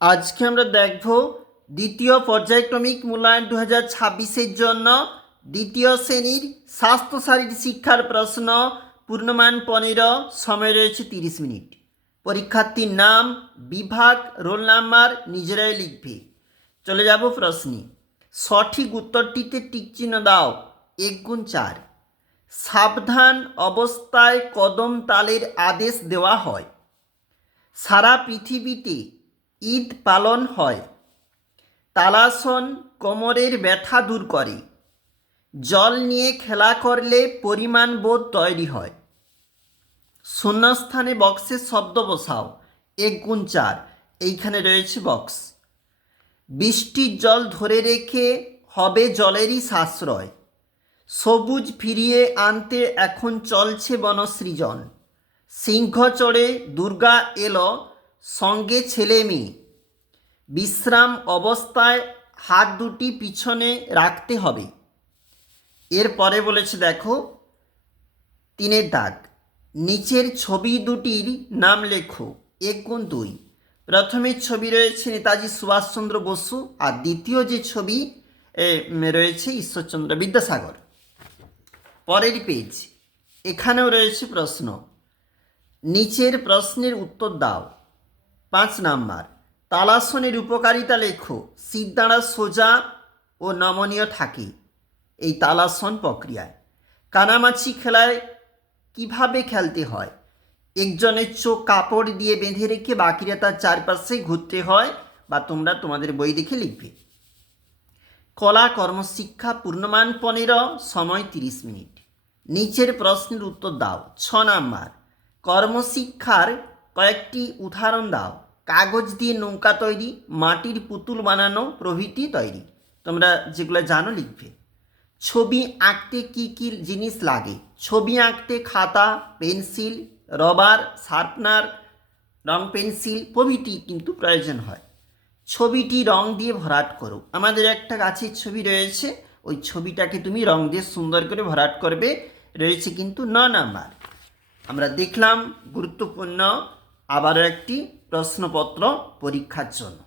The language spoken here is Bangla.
আজকে আমরা দেখব দ্বিতীয় পর্যায়ক্রমিক মূল্যায়ন 2026-এর জন্য দ্বিতীয় শ্রেণীর স্বাস্থ্য শারীর শিক্ষার প্রশ্ন। পূর্ণমান 15, সময় রয়েছে 30 মিনিট। পরীক্ষার্থীর নাম, বিভাগ, রোল নাম্বার নিজেরাই লিখবে। চলে যাব প্রশ্নে। সঠিক উত্তরটিতে টিকচিহ্ন দাও। 1×4। সাবধান অবস্থায় কদম তালের আদেশ দেওয়া হয়। সারা পৃথিবীতে ঈদ পালন হয়। তালাসন কোমরের ব্যথা দূর করে। জল নিয়ে খেলা করলে পরিমাণ বোধ তৈরি হয়। শূন্যস্থানে বক্সের শব্দ বসাও। 1×4, এইখানে রয়েছে বক্স। বৃষ্টির জল ধরে রেখে হবে জলেরই সাশ্রয়। সবুজ ফিরিয়ে আনতে এখন চলছে বনসৃজন। সিংহ চড়ে দুর্গা এলো, সঙ্গে ছেলে মেয়ে। বিশ্রাম অবস্থায় হাত দুটি পিছনে রাখতে হবে। এরপরে বলেছে দেখো 3 দাগ। নিচের ছবি দুটির নাম লেখো। 1×2। প্রথমের ছবি রয়েছে নেতাজি সুভাষচন্দ্র বসু, আর দ্বিতীয় যে ছবি রয়েছে ঈশ্বরচন্দ্র বিদ্যাসাগর। পরের পেজ, এখানেও রয়েছে প্রশ্ন। নিচের প্রশ্নের উত্তর দাও। 5 নাম্বার। তালাসনের উপকারিতা লেখো। সিদ্ধাঁড়া সোজা ও নমনীয় থাকে এই তালাসন প্রক্রিয়ায়। কানামাছি খেলায় কিভাবে খেলতে হয়? একজনের চোখ কাপড় দিয়ে বেঁধে রেখে বাকিরা তার চারপাশে ঘুরতে হয়, বা তোমরা তোমাদের বই দেখে লিখবে। কলা কর্মশিক্ষা পূর্ণমান 15, সময় 30 মিনিট। নিচের প্রশ্নের উত্তর দাও। 6 নাম্বার। কর্মশিক্ষার কয়েকটি উদাহরণ দাও। কাগজ দিয়ে নৌকা তৈরি, মাটির পুতুল বানানো প্রভৃতি তৈরি। তোমরা যেগুলো জানো লিখবে। ছবি আঁকতে কি কি জিনিস লাগে? ছবি আঁকতে খাতা, পেন্সিল, রবার, শার্পনার, রং পেন্সিল প্রভৃতি কিন্তু প্রয়োজন হয়। ছবিটি রং দিয়ে ভরাট করো। আমাদের একটা গাছের ছবি রয়েছে, ওই ছবিটাকে তুমি রং দিয়ে সুন্দর করে ভরাট করবে। রয়েছে কিন্তু 9 নাম্বার। আমরা দেখলাম গুরুত্বপূর্ণ আবারও একটি প্রশ্নপত্র পরীক্ষার জন্য।